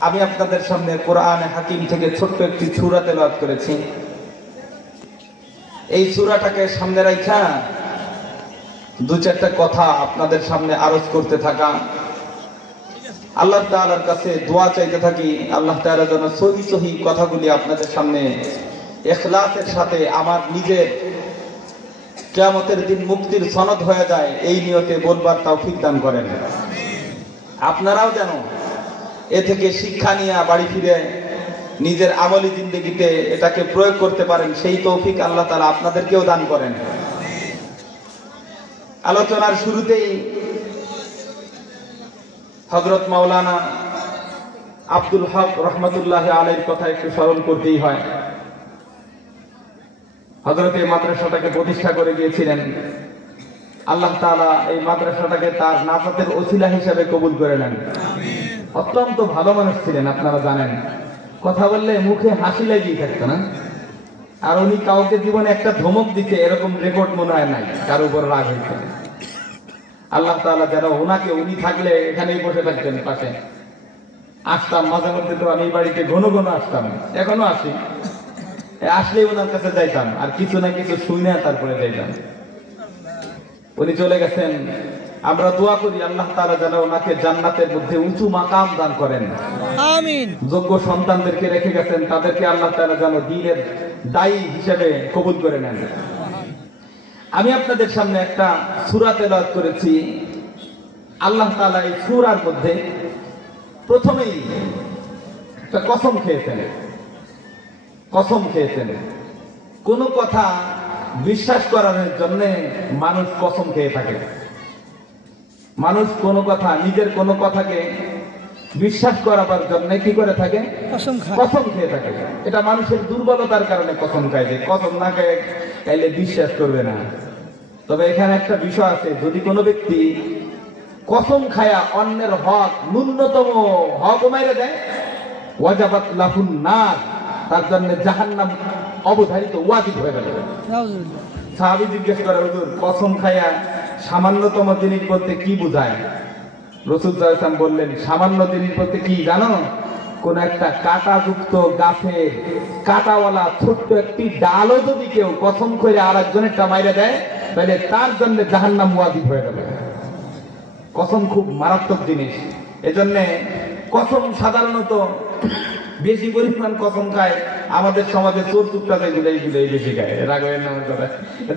আমি আপনাদের সামনে কোরআনে হাকিম থেকে ছোট্ট একটি সূরা তেলাওয়াত করেছি। এই সূরাটাকে সামনে রাখা দু চারটা কথা আপনাদের সামনে আরজ করতে থাকা, আল্লাহ তাআলার কাছে দোয়া চাইতে থাকি। আল্লাহ তাআলা যেন সহি সহি কথাগুলি আপনাদের সামনে ইখলাসের সাথে আমার নিজের কিয়ামতের দিন মুক্তির সনদ হয়ে যায়, এই নিয়তে বলবার তৌফিক দান করেন। আপনারাও যেন এ থেকে শিক্ষা নিয়ে বাড়ি ফিরে নিজের আমলি জিন্দেগিতে এটাকে প্রয়োগ করতে পারেন, সেই তৌফিক আল্লাহ তাআলা আপনাদেরকেও দান করেন। আলোচনার শুরুতেই হযরত মাওলানা আব্দুল হক রহমতুল্লাহ আলাইহির কথা একটু স্মরণ করতেই হয়। হযরত এই মাদ্রাসাটাকে প্রতিষ্ঠা করে গিয়েছিলেন। আল্লাহ তাআলা এই মাদ্রাসাটাকে তার নাজাতের ওসিলা হিসেবে কবুল করে নেন। অত্যন্ত ভালো মানুষ ছিলেন, আপনারা জানেন। কথা বললে মুখে হাসি লেগেই থাকতো না। আর উনি কাউকে জীবনে একটা ধমক দিতে এরকম রেকর্ড মনে হয় নাই, কার উপর রাগ হয়েছে। আল্লাহ তাআলা যেন ওনাকে, উনি থাকলে এখানেই বসে থাকতেন পাশে। আসতাম মাঝে মধ্যে, তো আমি বাড়িতে ঘন ঘন আসতাম, এখনো আসি। আসলেই ওনার কাছে যাইতাম আর কিছু না কিছু শুনে তারপরে যাইতাম। উনি চলে গেছেন, আমরা দোয়া করি আল্লাহ তাআলা যেন ওনাকে জান্নাতের মধ্যে উঁচু মাকাম দান করেন। আমিন। যোগ্য সন্তানদেরকে রেখে গেছেন, তাদেরকে আল্লাহ তাআলা যেন দ্বীনের দায়ী হিসেবে কবুল করে নেন। আমি আপনাদের সামনে একটা সূরা তেলাওয়াত করেছি। আল্লাহ তাআলা এই সূরার মধ্যে প্রথমেই একটা কসম খেয়েছেন। কসম খেয়েছেন। কোন কথা বিশ্বাস করানোর জন্য মানুষ কসম খেয়ে থাকে। মানুষ কোন কথা, নিজের কোন কথাকে বিশ্বাস করাবার জন্য কি করে থাকে? কসম খেয়ে থাকে। এটা মানুষের দুর্বলতার কারণে কসম খায়, যে কসম না খাইলে বিশ্বাস করবে না। তবে এখানে একটা বিষয় আছে, যদি কোনো ব্যক্তি কসম খায়া অন্যের হক, ন্যূনতম হক মাইরে দেয়, ওয়াজাবাত লাহুন নার, তার জন্য জাহান্নাম অবধারিত, ওয়াজিব হয়ে গেল। সাহাবী জিজ্ঞেস করে, হুজুর কসম খায়া সামান্যতম জিনিস বলতে কি বোঝায়? রাসূল সাল্লাল্লাহু আলাইহি ওয়াসাল্লাম বললেন, সামান্য জিনিস বলতে কি জানো? কোন একটা কাঁটাযুক্ত গাছে কাঁটাওয়ালা ছোট্ট একটি ডালও যদি কেউ কসম করে আরেকজনেরটা মাইরে দেয়, তাহলে তার জন্য জাহান্নাম ওয়াজিব হয়ে যাবে। কসম খুব মারাত্মক জিনিস। এজন্য কসম সাধারণত বেশি পরিমাণ কসম খায় আমাদের সমাজে চোর চুপটা, এগুলোই বেশি খায়। রাগের নামের কথা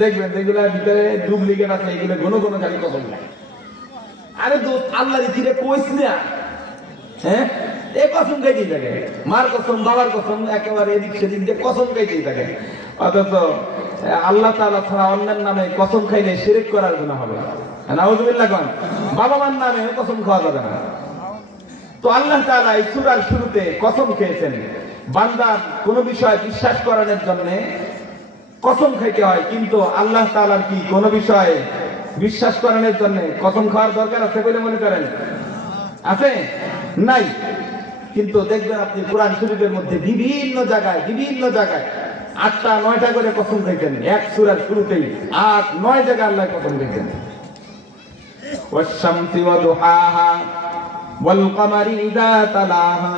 দেখবেন, যেগুলোর ভিতরে ডুপ্লিকেট আছে, এগুলো ঘন ঘন খালি কসম খায়। আরে দোস্ত, আল্লাহর ইতিরে কইস না, হ্যাঁ, এই কসম খাইতেই থাকে। মার কসম, বাবার কসম, একেবারে এদিক সেদিক দিয়ে কসম খাইতেই থাকে। অথচ আল্লাহ তাআলা ছাড়া অন্যের নামে কসম খাইলে শিরক করার গুনাহ হবে। নাউযুবিল্লাহ। কোন বাবা মার নামে কসম খাওয়া যাবে না। তো আল্লাহ তাআলা এই সূরার শুরুতে কসম খেয়েছেন। বান্দা কোনো বিষয় বিশ্বাস করানোর জন্য কসম খাইতে হয়, কিন্তু আল্লাহ তাআলার কি কোনো বিষয়ে বিশ্বাস করানোর জন্য কসম খাওয়ার দরকার আছে বলে মনে করেন? আছে? নাই। কিন্তু দেখবেন আপনি কোরআন শরীফের মধ্যে বিভিন্ন জায়গায় 8টা 9টা করে কসম খাইছেন। এক সূরার শুরুতেই 8-9 জায়গায় আল্লাহ কসম খাইছেন। ওয়াশ-শামসি ওয়া দুহাহা ওয়াল কমারি ইযা তালাহা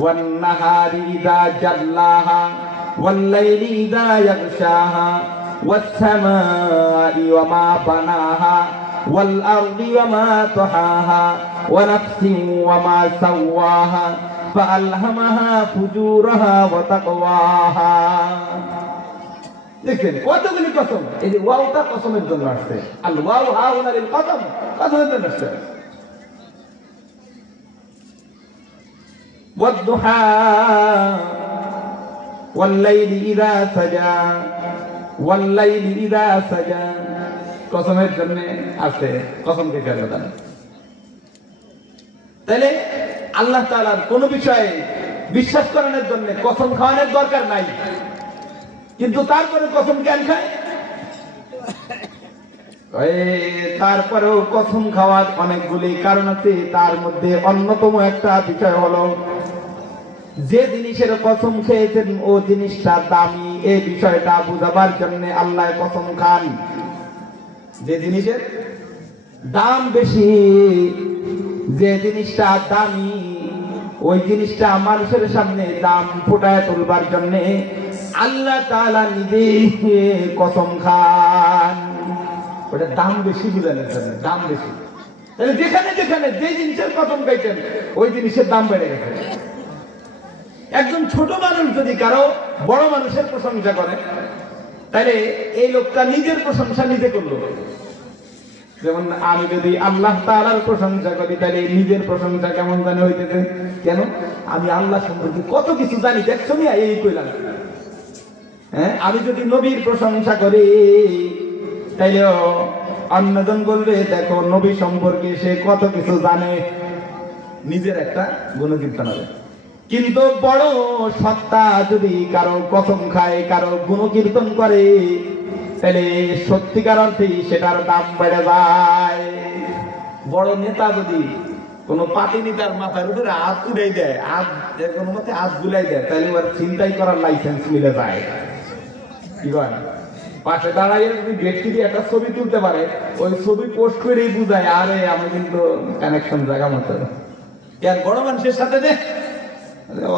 ওয়ান নাহারি ইযা জাল্লাহা ওয়াল লাইলি ইযা ইয়াগশাহা ওয়াস সামাই ওয়া মা বানাহা ওয়াল আরদি ওয়া মা তাহাহা ওয়া নাফসিন ওয়া মা সাওয়াহা ফাআলহামাহা ফুজুরাহা ওয়া তাকওয়াহা। দেখেন কতগুলি কসম। এই যে ওয়াওটা কসমের জন্য আসছে, আল ওয়াও হাউনা লিল কসম, কসমের জন্য আসছে। ওয়াদ-দুহা ওয়াল-লাইলি ইযা সাজা ওয়াল-লাইলি ইযা সাজা, কসমের জন্য আছে। কসম কে কেন জানেন? তাহলে আল্লাহ তাআলার কোন বিষয়ে বিশ্বাস করানোর জন্য কসম খাওয়ানোর দরকার নাই, কিন্তু তারপরে কসম কেন খায়? তারপরেও কসম খাওয়ার অনেকগুলি কারণ আছে। তার মধ্যে অন্যতম একটা বিষয় হলো, যে জিনিসের কসম খেয়েছেন ও জিনিসটা দামি, এই বিষয়টা বুঝাবার জন্য আল্লাহ কসম খান। যে জিনিসের দাম বেশি, যে জিনিসটা দামি, ওই জিনিসটা মানুষের সামনে দাম ফুটায় তুলবার জন্য আল্লাহ তাআলা নিজেই কসম খান। ওটা দাম বেশি বুঝানোর জন্য, দাম বেশি। তাহলে যেখানে যেখানে যে জিনিসের কসম খাইতেন ওই জিনিসের দাম বেড়ে গেছে। একজন ছোট মানুষ যদি কারো বড় মানুষের প্রশংসা করে, তাহলে এই লোকটা নিজের প্রশংসা নিজে করলো। যেমন আমি যদি আল্লাহ তাআলার প্রশংসা করি, তাহলে নিজের প্রশংসা কেমন জানি হইতেছে। কেন? আমি আল্লাহ সম্পর্কে কত কিছু জানি, দেখছো মিয়া, এই কইলাম। হ্যাঁ, আমি যদি নবীর প্রশংসা করি, তাইলে অন্যজন বলবে দেখো নবী সম্পর্কে সে কত কিছু জানে, নিজের একটা গুণকীর্তন হবে। কিন্তু বড় সত্তা যদি কারো কসম খায়, কারো গুণকীর্তন করে, তাহলে সত্যিকার অর্থেই সেটার দাম বেড়ে যায়। বড় নেতা যদি কোন পাতি নেতার মাথার উপরে হাত উড়াই দেয়, হাত কোনো মতে হাত বুলাই দেয়, তাহলে ওর চিন্তাই করার লাইসেন্স মিলে যায়। কি কয়? পাশে দাঁড়াইয়ে যদি ব্যক্তি দিয়ে একটা ছবি তুলতে পারে, ওই ছবি পোস্ট করেই বুঝায় আরে আমি কিন্তু কানেকশন জায়গা মতো। আর বড় মানুষের সাথে দে,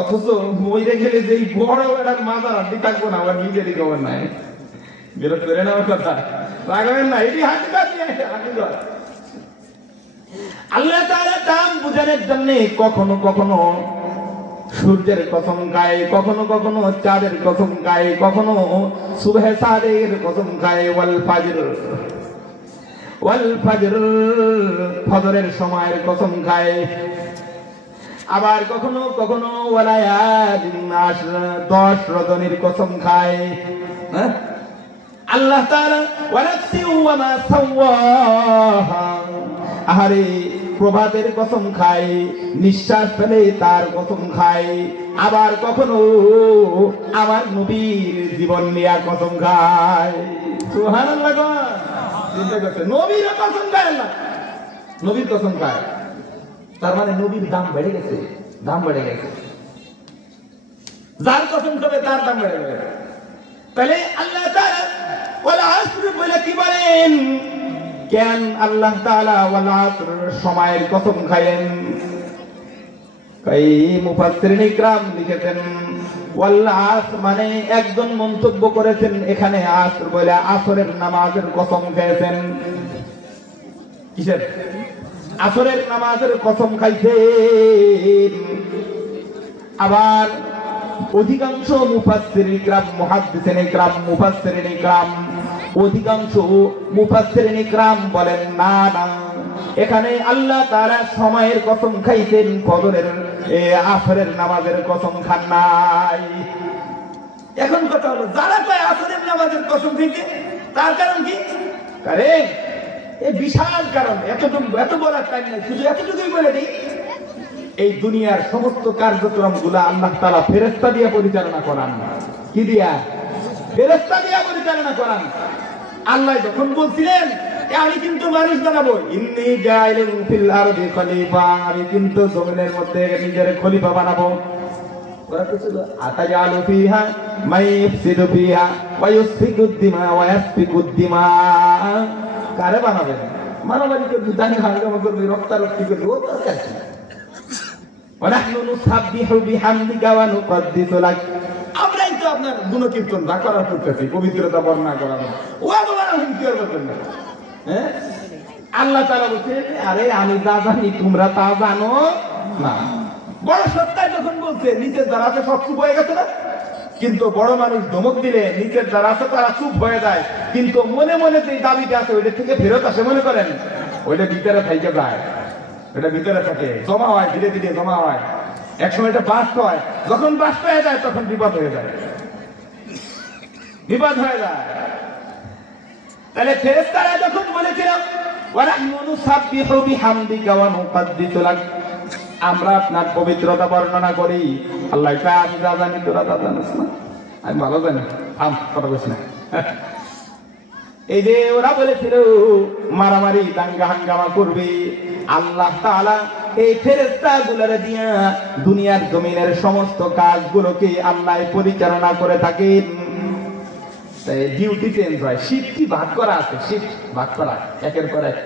অথচ মইরে গেলে যেই বড় বেড়ার মাথার হাড্ডি থাকবো না, আমার নিজেরই খবর নাই। বিরোধ করে নেওয়ার কথা রাখবেন না, এটি হাড্ডি আল্লাহ তাআলা দাম বুঝানোর জন্য কখনো কখনো সূর্যের কসম খায়, কখনো কখনো চাঁদের কসম খায়, কখনো সুবহে সাদের কসম খায়, ওয়াল ফাজর ফজরের সময়ের কসম খায়, আবার কখনো কখনো ওয়ালায়ালিন আশর 10 রজনীর কসম খায়। হ্যাঁ, আল্লাহ তাআলা ওয়ানাফসি ওয়া মা সাওয়াহা, আহারে প্রভাতের কসম খায়, নিঃশ্বাস ফেলে তার কসম খায়, আবার কখনো আমার নবীর জীবন নিয়ে কসম খায়। সুবহানাল্লাহ। চিন্তা করতে নবীর কসম খায় না, নবীর কসম খায়, তার মানে নবীর দাম বেড়ে গেছে, দাম বেড়ে গেছে। যার কসম খাবে তার দাম বেড়ে গেছে। তাহলে আল্লাহ তাআলা ওয়াল আসর বলে কি বলেন? কেন আল্লাহ তাআলা ওয়াল আসর সময়ের কসম খাইলেন? এই মুফাসসিরিন ইকরাম লিখেছেন ওয়াল আসর মানে একজন মন্তব্য করেছেন এখানে আসর বলে আসরের নামাজের কসম খেয়েছেন। কিসের? আসরের নামাজের কসম খাইছেন। আবার অধিকাংশ মুফাসসিরিন ইকরাম, মুহাদ্দিসিন ইকরাম, মুফাসসিরিন ইকরাম, অধিকাংশ মুফাসসিরিন ইকরাম বলেন না না, এখানে আল্লাহ তাআলা সময়ের কসম খাইছেন, ফজরের আসরের নামাজের কসম খান নাই। এখন কথা হলো যারা কয় আসরের নামাজের কসম খাইছে, তার কারণ কি? আরে এই বিশাল কারণ, এত বলার টাইম নাই, শুধু এতটুকুই বলে দিই। এই দুনিয়ার সমস্ত কার্যক্রম গুলা আল্লাহ তাআলা ফেরেশতা দিয়ে পরিচালনা করান। কি দিয়া? ফেরেশতা দিয়ে পরিচালনা করান। আল্লাহ যখন বলছিলেন আমি কিন্তু মানুষ বানাবো, ইন্নী জাইলুন ফিল আরদি খলিফা, আমি কিন্তু জমিনের মধ্যে নিজের খলিফা বানাবো। ওরা বলছিল আতাজালু ফিহা মাইফসিদু ফিহা ওয়া ইউসফিকুদ দিমা ওয়া ইয়াসফিকুদ দিমা। কারে বানাবেন? মারামারি করবি, দানি হাঙ্গামা করবি, রক্তারক্তি করবি, ও দরকার কি? ওয়ানাহনু নুসাব্বিহু বিহামদিকা ওয়া নুকদ্দিসু লাক, আমরাই তো আপনার গুণকীর্তন না করার করতেছি, পবিত্রতা বর্ণনা করার। ও আবার হুমকি করবেন না। হ্যাঁ, আল্লাহ তাআলা বলছেন আরে আমি যা জানি তোমরা তা জানো না। বড় সত্তায় যখন বলছে নিচের যারা আছে সব চুপ হয়ে গেছে না? কিন্তু বড় মানুষ ধমক দিলে নিচের যারা আছে তারা চুপ হয়ে যায়, কিন্তু মনে মনে যে দাবিটা আছে ওইটা থেকে ফেরত আসে, মনে করেন ওইটা ভিতরে থেকে যায়, এটা ভিতরে থাকে, জমা হয়, ধীরে ধীরে জমা হয়, একসময় এটা বাস্ট হয়, যখন বাস্ট হয়ে যায় তখন বিপদ হয়ে যায়, বিপদ হয়ে যায়। তাহলে ফেরেশতারা যখন বলেছিল ওয়ানাহনু নুসাব্বিহু বিহামদিকা ওয়া নুকদ্দিসু লাক, আমরা আপনার পবিত্রতা বর্ণনা করি, আল্লাহ কয় আমি যা জানি তোরা তা জানিস না। আমি ভালো জানি, কথা বলছি না। এই যে ওরা বলেছিল মারামারি দাঙ্গা হাঙ্গামা করবে, আল্লাহ তাআলা এই ফেরেশতাগুলোরে দিয়া দুনিয়ার জমিনের সমস্ত কাজগুলোকে আল্লাহ পরিচালনা করে থাকেন। ডিউটি চেঞ্জ হয়, শিফট ভাগ করা আছে, শিফট ভাগ করা একের পর এক।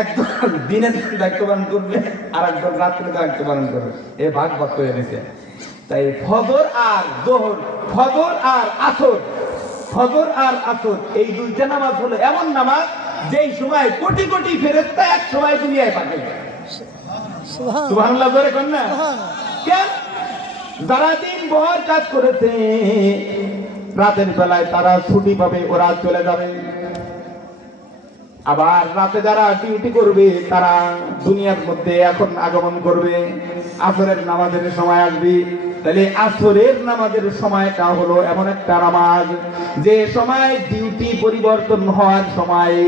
একদল দিনে দায়িত্ব পালন করবে আর একদল রাত্রে দায়িত্ব পালন করবে, এ ভাগ ভাগ করে দিয়েছে। তাই ফজর আর জোহর, ফজর আর আসর, ফজর আর আসর এই দুইটা নামাজ হলো এমন নামাজ যেই সময় কোটি কোটি ফেরেশতা এক সময় দুনিয়ায় পাঠায়। সুবহানাল্লাহ বলে কোন না? কেন? যারা দিন ভর কাজ করেছে রাতের বেলায় তারা ছুটি পাবে, ওরা চলে যাবে। আবার রাতে যারা ডিউটি করবে তারা দুনিয়ার মধ্যে এখন আগমন করবে, আসরের নামাজের সময় আসবে। তাহলে আসরের নামাজের সময়টা হলো এমন একটা নামাজ যে সময় ডিউটি পরিবর্তন হওয়ার সময়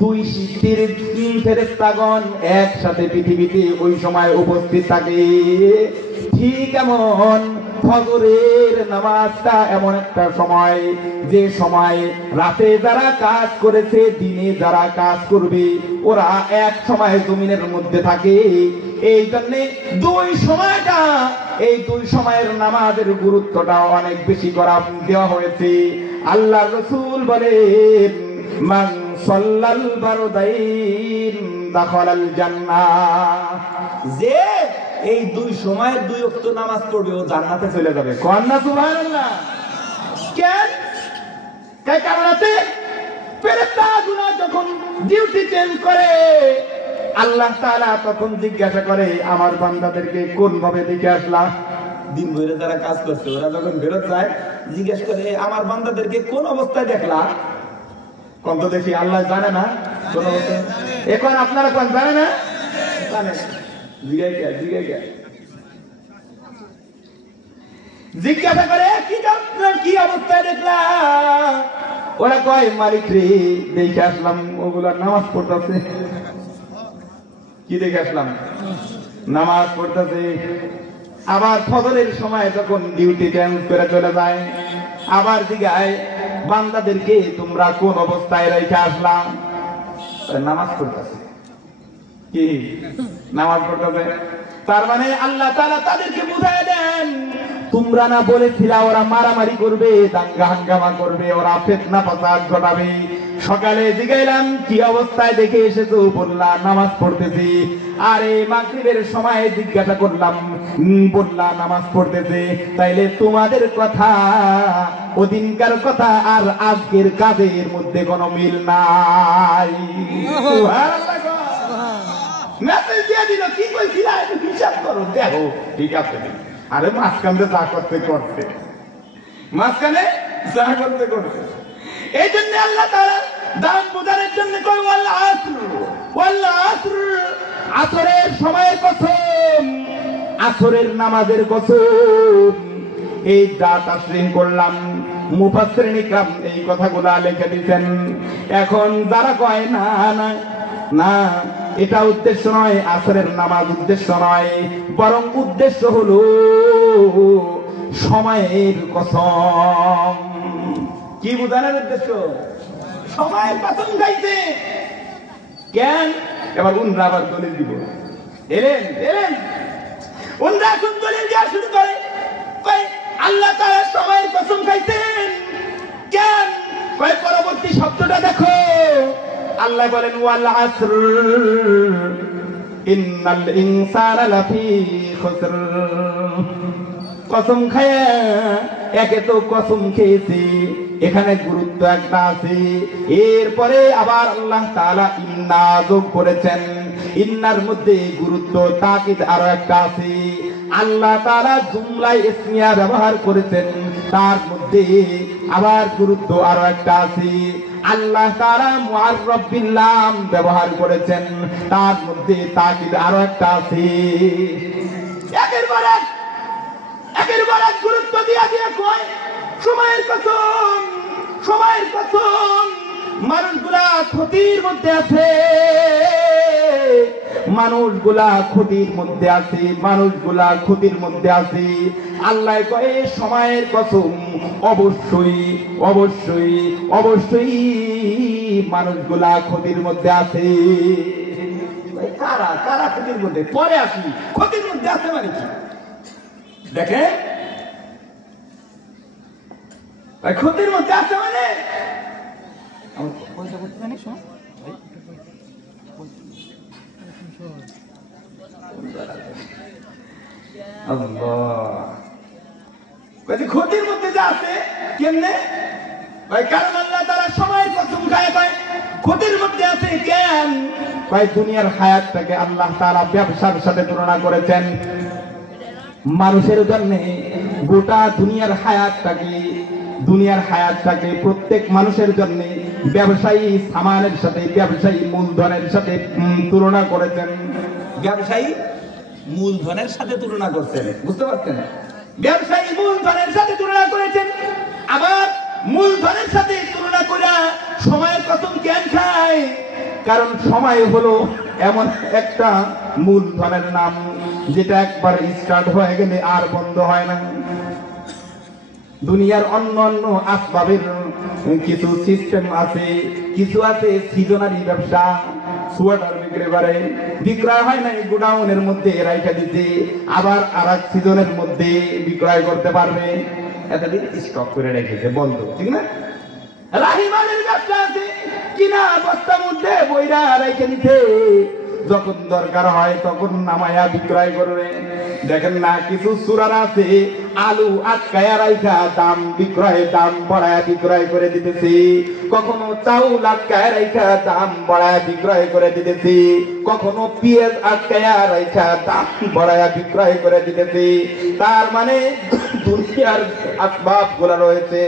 দুই শিফটের ফেরেশতাগণ একসাথে পৃথিবীতে ওই সময় উপস্থিত থাকে। ঠিক এমন ফজরের নামাজটা এমন একটা সময় যে সময় রাতে যারা কাজ করেছে দিনে যারা কাজ করবে ওরা এক সময় জমিনের মধ্যে থাকে। এই জন্য দুই সময়টা, এই দুই সময়ের নামাজের গুরুত্বটা অনেক বেশি করা দেওয়া হয়েছে। আল্লাহ রাসূল বলেন মান সাল্লাল বারদাইন দাখালাল জান্নাহ, যে এই দুই সময়ের দুই ওয়াক্ত নামাজ পড়বে ও জান্নাতে চলে যাবে। কোন না সুবহানাল্লাহ? কেন? তাই কারণে ফেরেশতাগুলো যখন ডিউটি চেঞ্জ করে আল্লাহ তাআলা তখন জিজ্ঞাসা করে আমার বান্দাদেরকে কোন ভাবে দেখে আসলাম। দিন ভরে যারা কাজ করছে ওরা যখন ফেরত যায় জিজ্ঞেস করে আমার বান্দাদেরকে কোন অবস্থায় দেখলা? কোন তো দেখি আল্লাহ জানে না কোন অবস্থায়। এখন আপনারা কোন জানে না? জানে। জিজ্ঞাসা করে কি অবস্থায় দেখলা? ওরা কয় মালিক রে দেখে আসলাম ওগুলা নামাজ পড়তেছে। কি দেখে আসলাম? নামাজ পড়তেছে। আবার ফজরের সময় যখন ডিউটি চেঞ্জ করে চলে যায় আবার জিজ্ঞায় বান্দাদেরকে তোমরা কোন অবস্থায় রেখে আসলাম? নামাজ পড়তেছে। কি নামাজ পড়তেছে? তার মানে আল্লাহ তাআলা তাদেরকে বুঝায় দেন তোমরা না বলেছিলা ওরা মারামারি করবে, দাঙ্গা হাঙ্গামা করবে, ওরা ফিতনা ফাসাদ ঘটাবে। সকালে জিগাইলাম কি অবস্থায় দেখে এসেছো? বললা নামাজ পড়তেছি। আরে মাগরিবের সময় জিজ্ঞাসা করলাম, বললা নামাজ পড়তেছে। তাইলে তোমাদের কথা ওদিনকার কথা আর আজকের কাজের মধ্যে কোনো মিল নাই। সুবহানাল্লাহ। মেসেজ দিয়ে দিল কি কইছিলা একটু হিসাব করো দেখো ঠিক আছে। আরে মাঝখানে যা করতে করতে, মাঝখানে যা করতে করতে। এই জন্য আল্লাহ তাআলা দাম বোঝানোর জন্য কয় ওয়াল আসর, ওয়াল আসর, আসরের সময়ের কসম, আসরের নামাজের কসম। এই যা তাসরিহ করলাম মুফাসসিরিন ইকরাম এই কথাগুলা লিখে দিয়েছেন। এখন যারা কয় না না না এটা উদ্দেশ্য নয়, আসরের নামাজ উদ্দেশ্য নয়, বরং উদ্দেশ্য হলো সময়ের কসম। কি বোঝানোর উদ্দেশ্য? সময়ের কসম গাইতে। কেন? এবার উনরা আবার দলিল দিব। এলেন এলেন উনরা কোন দলিল দেওয়া শুরু করে? আল্লাহ তাআলা সময়ের কসম খাইতেন। কেন? কয় পরবর্তী শব্দটা দেখো। আল্লাহ বলেন ওয়াল আসর ইন্নাল ইনসানা লাফি খুসর। কসম খায়া একে তো কসম খেয়েছি, এখানে গুরুত্ব একটা আছে। এরপরে আবার আল্লাহ তাআলা ইন্না যোগ করেছেন, ইন্নার মধ্যে গুরুত্ব তাকিদ আরো একটা আছে। আল্লাহ তাআলা জুমলায় ইসমিয়া ব্যবহার করেছেন, তার মধ্যে আবার গুরুত্ব আরো একটা আছে। আল্লাহ তাআলা মুআররাফ বিল লাম ব্যবহার করেছেন, তার মধ্যে তাকিদ আরো একটা আছে। একের পর এক গুরুত্ব দিয়া দিয়া কয় সময়ের কসম, সময়ের কসম। মানুষগুলা ক্ষতির মধ্যে আছে, মানুষগুলা ক্ষতির মধ্যে আছে, মানুষগুলা ক্ষতির মধ্যে আছে। আল্লাহ কয় সময়ের কসম, অবশ্যই অবশ্যই অবশ্যই মানুষগুলা ক্ষতির মধ্যে আছে। কারা কারা ক্ষতির মধ্যে? পরে আসি ক্ষতির মধ্যে আছে মানে কি দেখে। ক্ষতির মধ্যে আছে মানে আল্লাহ, ক্ষতির মধ্যে যা আছে কেমনে ভাই? কারণ আল্লাহ তাআলা সময়ের কসম খায় ভাই, ক্ষতির মধ্যে আছে কেন ভাই? দুনিয়ার হায়াতটাকে আল্লাহ তাআলা ব্যবসার সাথে তুলনা করেছেন। মানুষের জন্য গোটা দুনিয়ার হায়াতটাকে প্রত্যেক মানুষের জন্য ব্যবসায়ী সামানের সাথে, ব্যবসায়ী মূলধনের সাথে তুলনা করেছেন। ব্যবসায়ী মূলধনের সাথে তুলনা করছেন, বুঝতে পারছেন? ব্যবসায়ী মূলধনের সাথে তুলনা করেছেন। আবার মূলধনের সাথে তুলনা করে সময়ের কসম কেন খায়? কারণ সময় হলো এমন একটা মূলধনের নাম যেটা একবার স্টার্ট হয়ে গেলে আর বন্ধ হয় না। দুনিয়ার অন্য অন্য আসবাবের কিছু সিস্টেম আছে, কিছু আছে সিজনারি ব্যবসা। সোয়েটার বিক্রি করে, বিক্রয় হয় না গোডাউনের মধ্যে রাইখা দিতে, আবার আর এক সিজনের মধ্যে বিক্রয় করতে পারবে, এতদিন স্টক করে রেখেছে বন্ধ, ঠিক না? রাহিমানের ব্যবসা আছে, কিনা বস্তার মধ্যে বইরা রেখে দিতে, যখন দরকার হয় তখন নামায়া বিক্রয় করবে। দেখেন না, কিছু সুরার আছে আলু আটকায়া রাইখা দাম বাড়ায় বিক্রয় করে দিতেছি, কখনো চাউল আটকায়া রাইখা দাম বাড়ায় বিক্রয় করে দিতেছি, কখনো পেঁয়াজ আটকায়া রাইখা দাম বাড়ায় বিক্রয় করে দিতেছি। তার মানে দুনিয়ার আসবাব গুলা রয়েছে